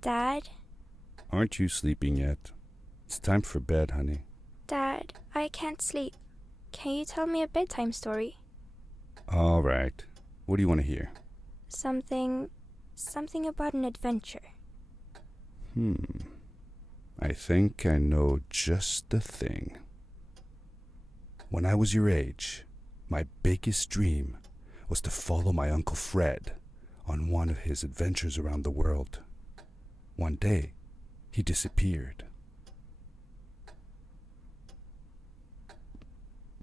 Dad? Aren't you sleeping yet? It's time for bed, honey. Dad, I can't sleep. Can you tell me a bedtime story? All right. What do you want to hear? Something about an adventure. I think I know just the thing. When I was your age, my biggest dream was to follow my Uncle Fred on one of his adventures around the world. One day, he disappeared.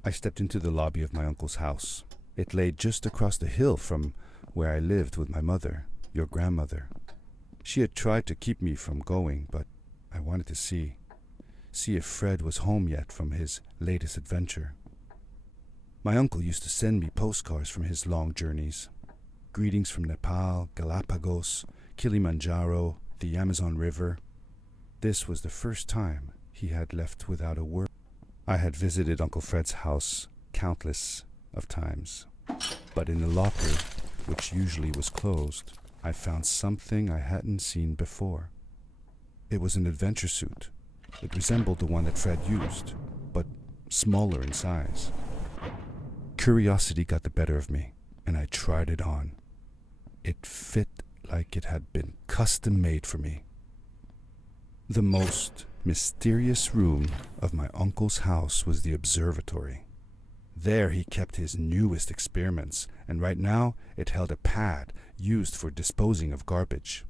I stepped into the lobby of my uncle's house. It lay just across the hill from where I lived with my mother, your grandmother. She had tried to keep me from going, but I wanted to see if Fred was home yet from his latest adventure. My uncle used to send me postcards from his long journeys. Greetings from Nepal, Galapagos, Kilimanjaro, the Amazon River. This was the first time he had left without a word. I had visited Uncle Fred's house countless of times, but in the locker, which usually was closed, I found something I hadn't seen before. It was an adventure suit. It resembled the one that Fred used, but smaller in size. Curiosity got the better of me, and I tried it on. It fit like it had been custom made for me. The most mysterious room of my uncle's house was the observatory. There he kept his newest experiments, and right now it held a pad used for disposing of garbage.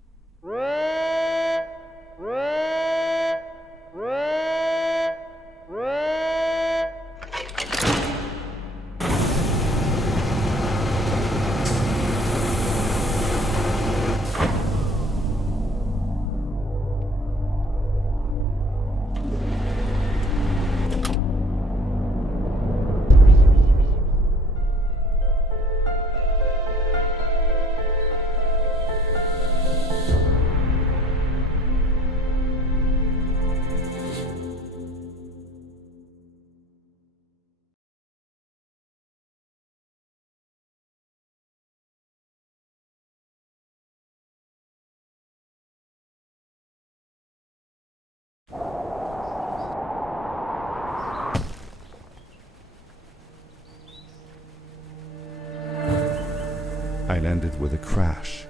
I landed with a crash,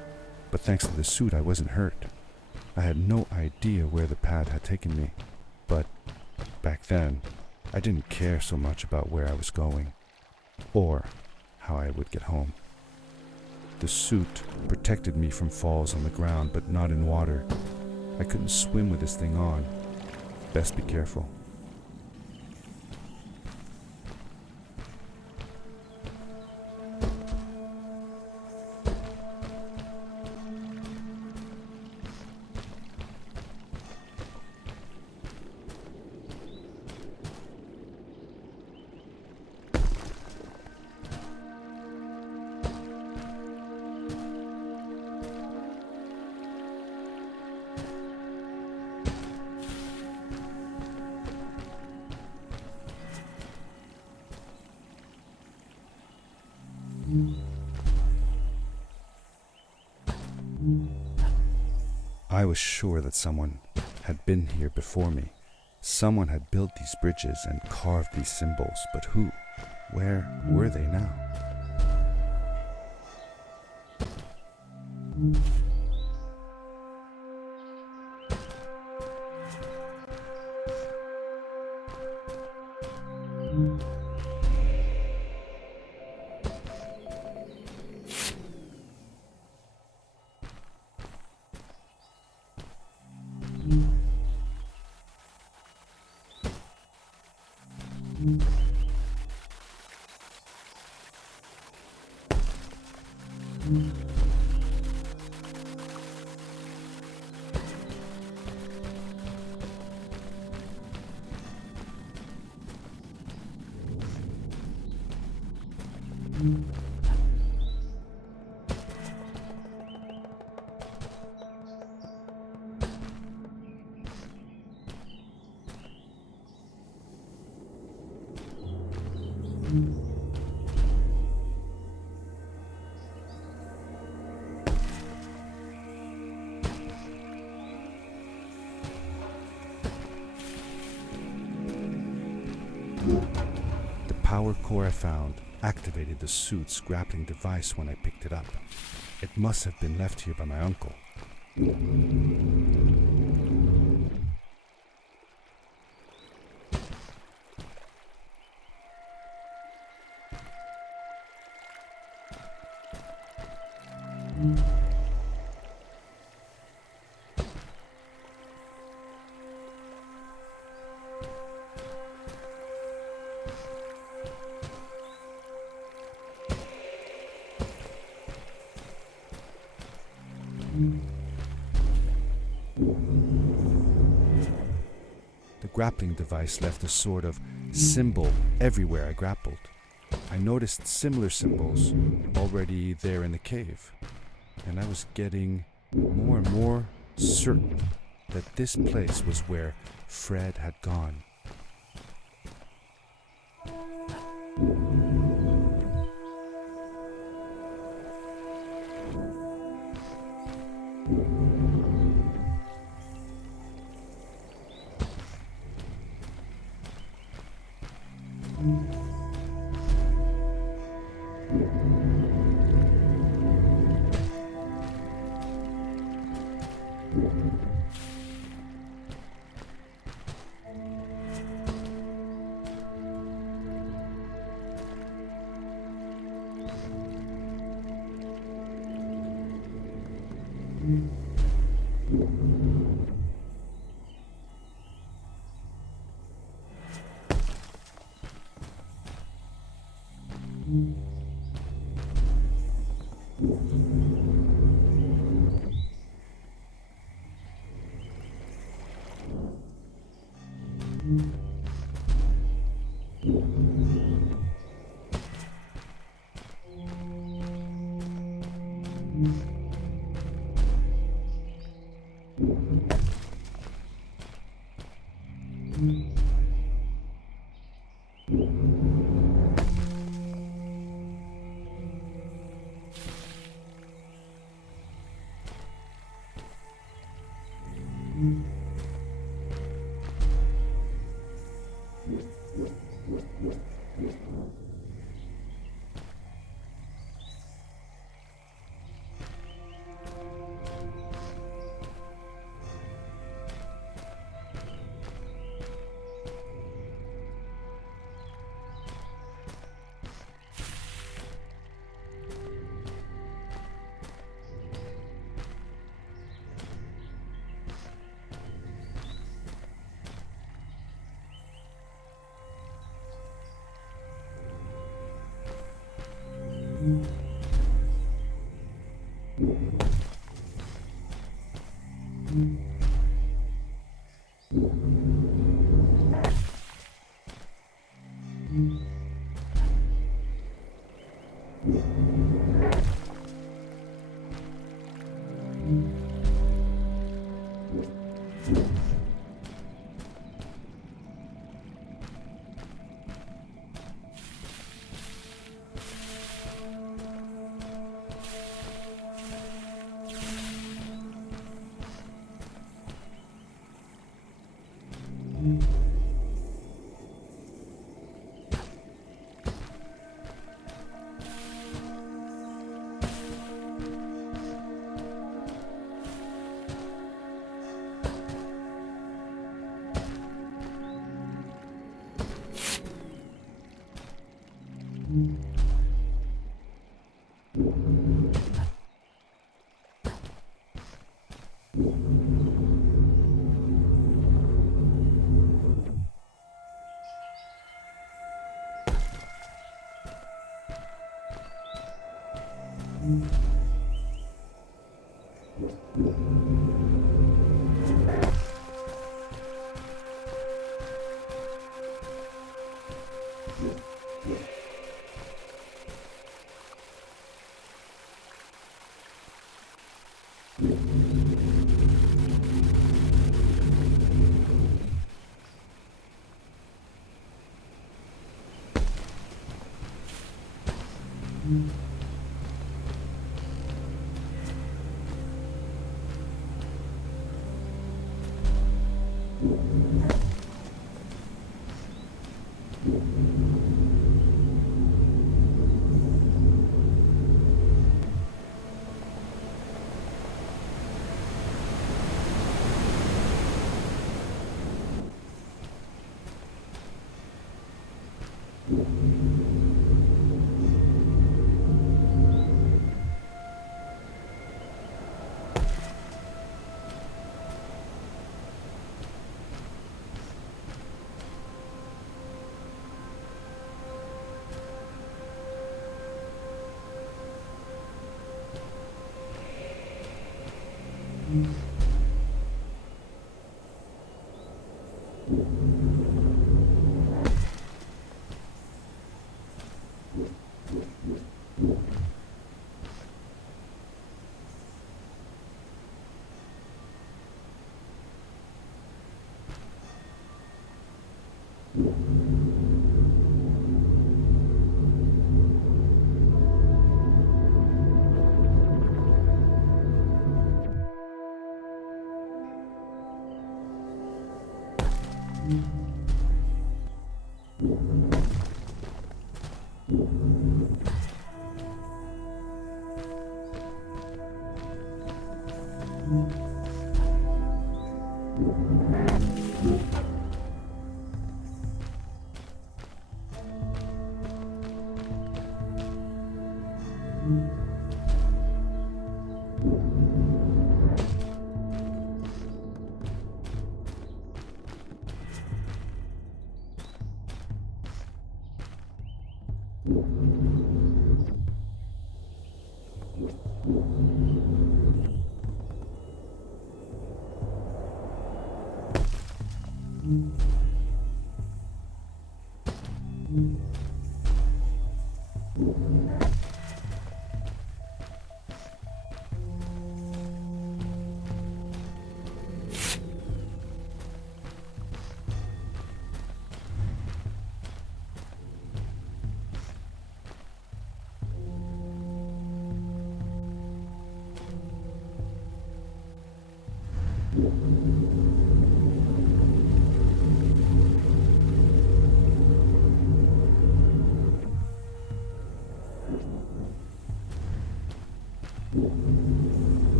but thanks to the suit I wasn't hurt. I had no idea where the pad had taken me, but back then I didn't care so much about where I was going, or how I would get home. The suit protected me from falls on the ground, but not in water. I couldn't swim with this thing on. Best be careful. I was sure that someone had been here before me. Someone had built these bridges and carved these symbols, but who? Where were they now? The power core I found activated the suit's grappling device when I picked it up. It must have been left here by my uncle. The grappling device left a sort of symbol everywhere I grappled. I noticed similar symbols already there in the cave, and I was getting more and more certain that this place was where Fred had gone.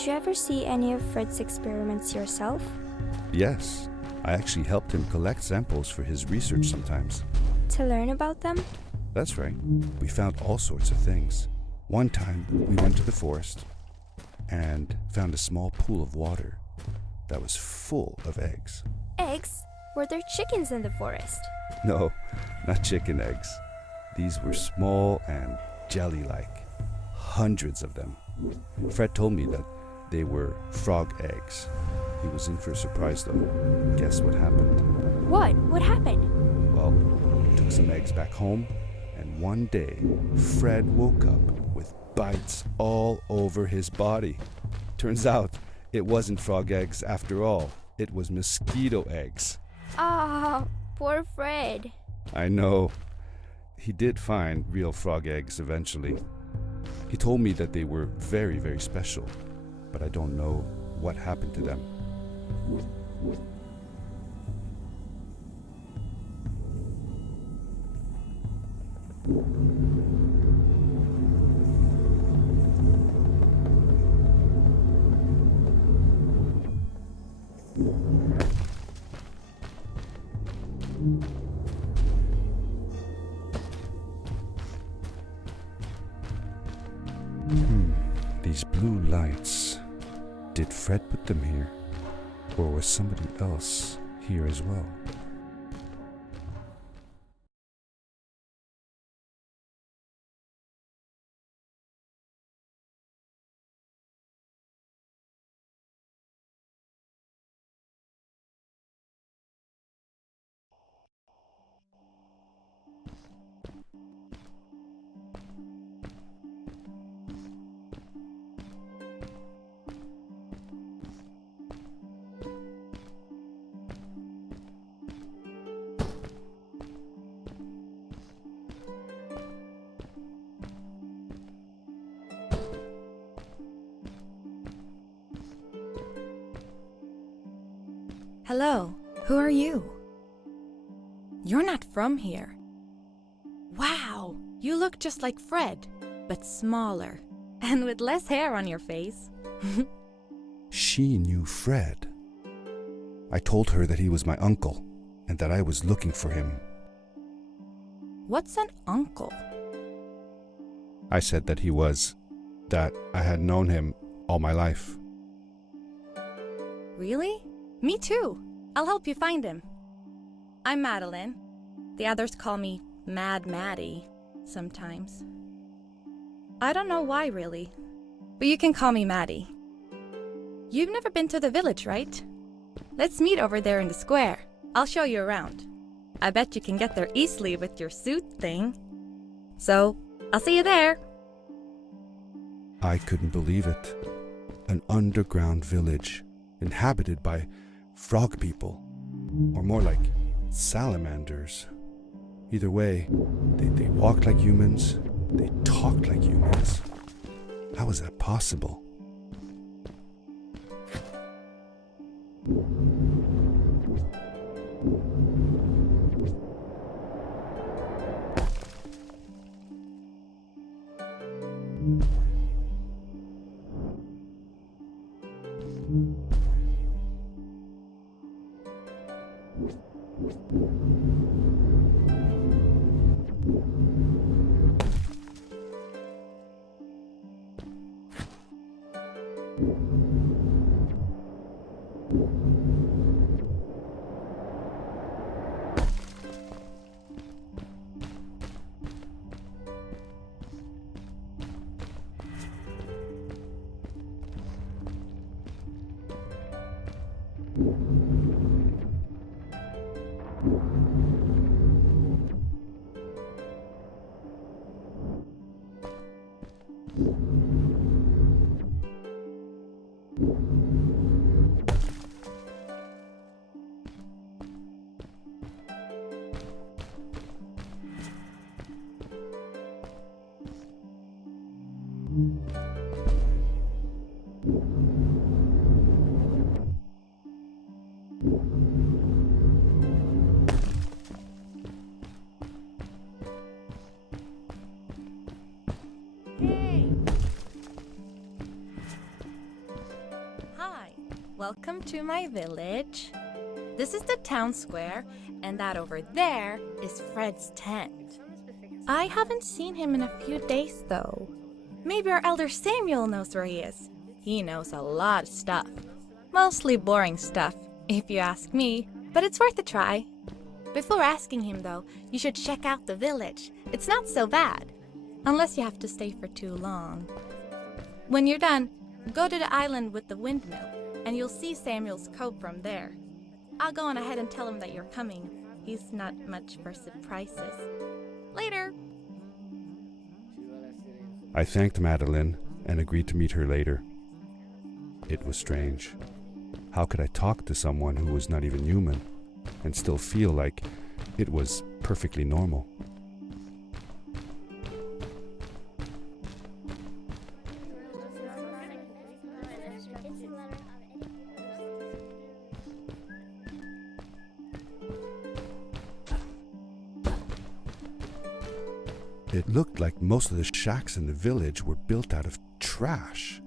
Did you ever see any of Fred's experiments yourself? Yes, I actually helped him collect samples for his research sometimes. To learn about them? That's right. We found all sorts of things. One time, we went to the forest and found a small pool of water that was full of eggs. Eggs? Were there chickens in the forest? No, not chicken eggs. These were small and jelly-like. Hundreds of them. Fred told me that they were frog eggs. He was in for a surprise though. Guess what happened? What? What happened? Well, he took some eggs back home, and one day, Fred woke up with bites all over his body. Turns out, it wasn't frog eggs after all. It was mosquito eggs. Ah, poor Fred. I know. He did find real frog eggs eventually. He told me that they were very, very special, but I don't know what happened to them. These blue lights. Did Fred put them here? Or was somebody else here as well? Hello, who are you? You're not from here. Wow, you look just like Fred, but smaller, and with less hair on your face. She knew Fred. I told her that he was my uncle, and that I was looking for him. What's an uncle? I said that I had known him all my life. Really? Me too. I'll help you find him. I'm Madeline. The others call me Mad Maddie sometimes. I don't know why really, but you can call me Maddie. You've never been to the village, right? Let's meet over there in the square. I'll show you around. I bet you can get there easily with your suit thing. So, I'll see you there. I couldn't believe it. An underground village inhabited by frog people, or more like salamanders. Either way, they walked like humans, they talked like humans. How was that possible? Hey! Hi, welcome to my village. This is the town square, and that over there is Fred's tent. I haven't seen him in a few days though. Maybe our elder Samuel knows where he is. He knows a lot of stuff. Mostly boring stuff, if you ask me, but it's worth a try. Before asking him though, you should check out the village. It's not so bad. unless you have to stay for too long. When you're done, go to the island with the windmill, and you'll see Samuel's coat from there. I'll go on ahead and tell him that you're coming. He's not much for surprises. Later! I thanked Madeline and agreed to meet her later. It was strange. How could I talk to someone who was not even human and still feel like it was perfectly normal? It looked like most of the shacks in the village were built out of trash.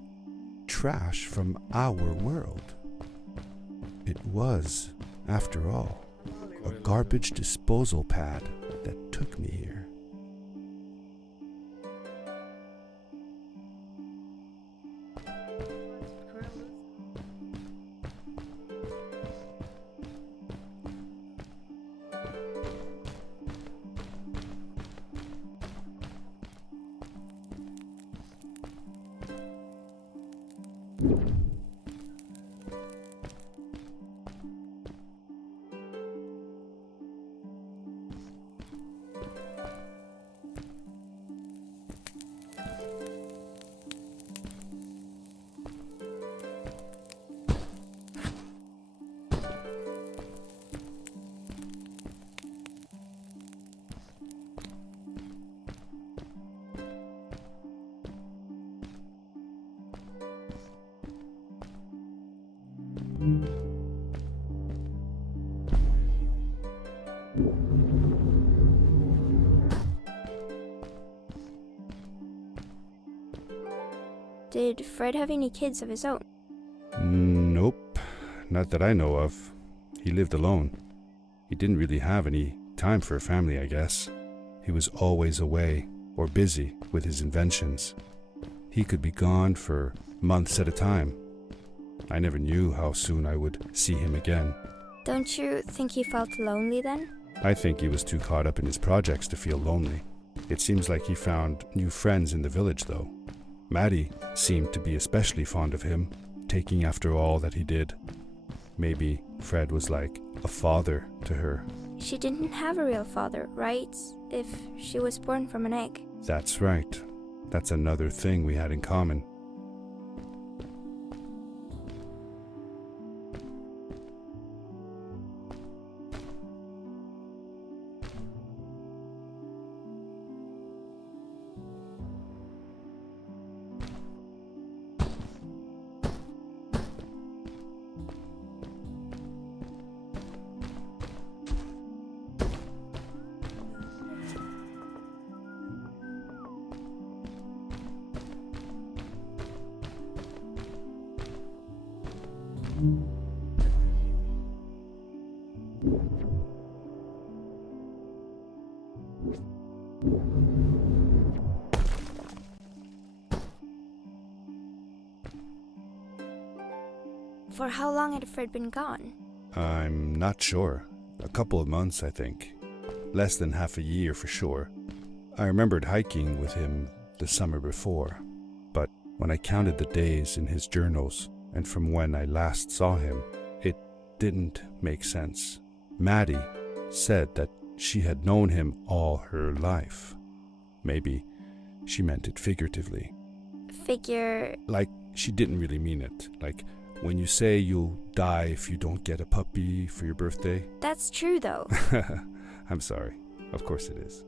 Trash from our world. It was, after all, a garbage disposal pad that took me here. Did Fred have any kids of his own? Nope, not that I know of. He lived alone. He didn't really have any time for a family, I guess. He was always away or busy with his inventions. He could be gone for months at a time. I never knew how soon I would see him again. Don't you think he felt lonely then? I think he was too caught up in his projects to feel lonely. It seems like he found new friends in the village, though. Maddie seemed to be especially fond of him, taking after all that he did. Maybe Fred was like a father to her. She didn't have a real father, right? If she was born from an egg. That's right. That's another thing we had in common. For how long had Fred been gone? I'm not sure. A couple of months, I think. Less than half a year for sure. I remembered hiking with him the summer before, but when I counted the days in his journals and from when I last saw him, it didn't make sense. Maddie said that she had known him all her life. Maybe she meant it figuratively. Like she didn't really mean it. Like when you say you'll die if you don't get a puppy for your birthday. That's true, though. I'm sorry. Of course it is.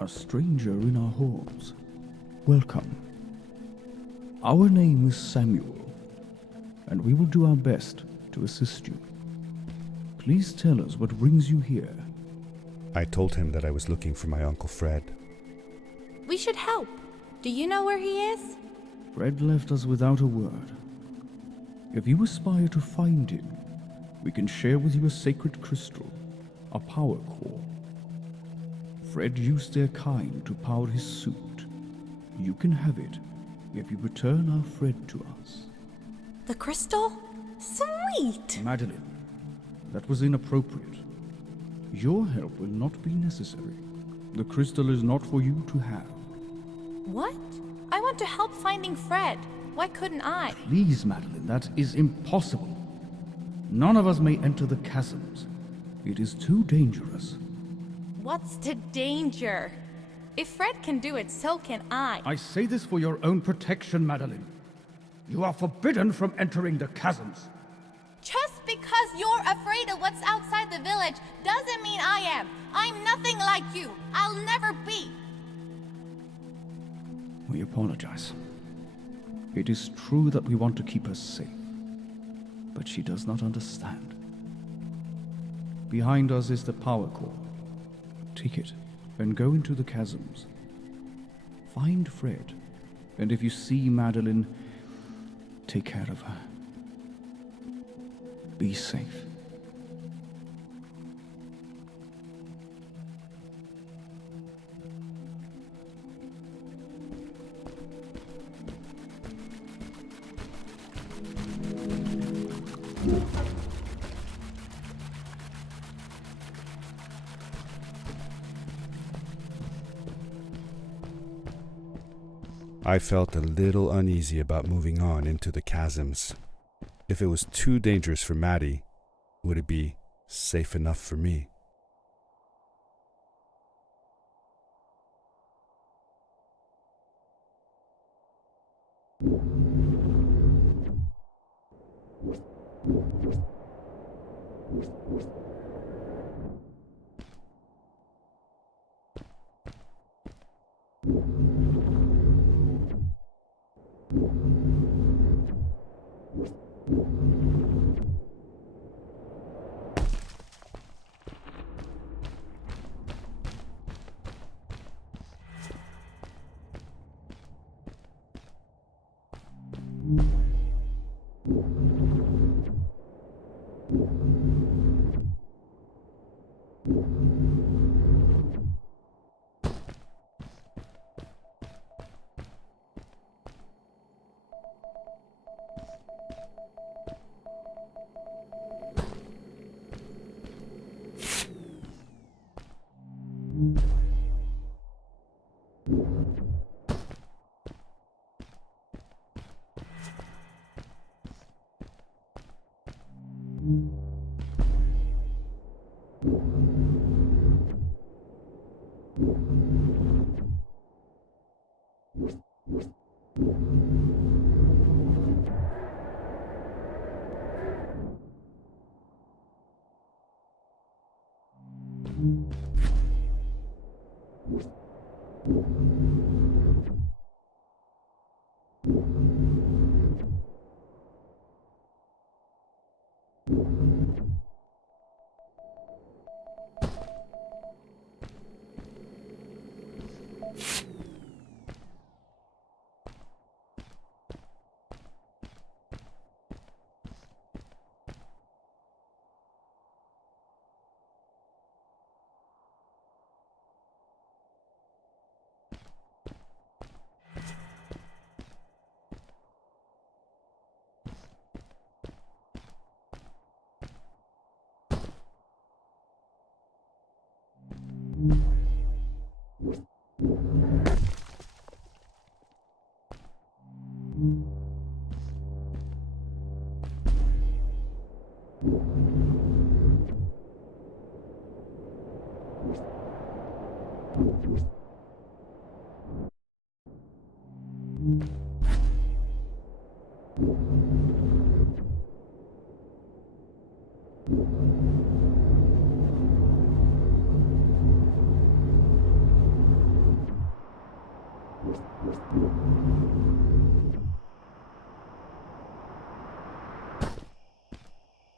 A stranger in our halls. Welcome. Our name is Samuel, and we will do our best to assist you. Please tell us what brings you here. I told him that I was looking for my Uncle Fred. We should help. Do you know where he is? Fred left us without a word. If you aspire to find him, we can share with you a sacred crystal, a power core. Fred used their kind to power his suit. You can have it if you return our Fred to us. The crystal? Sweet! Madeline, that was inappropriate. Your help will not be necessary. The crystal is not for you to have. What? I want to help finding Fred. Why couldn't I? Please, Madeline, that is impossible. None of us may enter the chasms. It is too dangerous. What's the danger? If Fred can do it, so can I. I say this for your own protection, Madeline. You are forbidden from entering the chasms. Just because you're afraid of what's outside the village doesn't mean I am. I'm nothing like you. I'll never be. We apologize. It is true that we want to keep her safe, but she does not understand. Behind us is the power core. Take it and go into the chasms. Find Fred, and if you see Madeline, take care of her. Be safe. I felt a little uneasy about moving on into the chasms. If it was too dangerous for Maddie, would it be safe enough for me?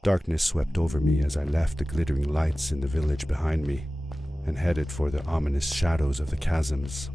Darkness swept over me as I left the glittering lights in the village behind me and headed for the ominous shadows of the chasms.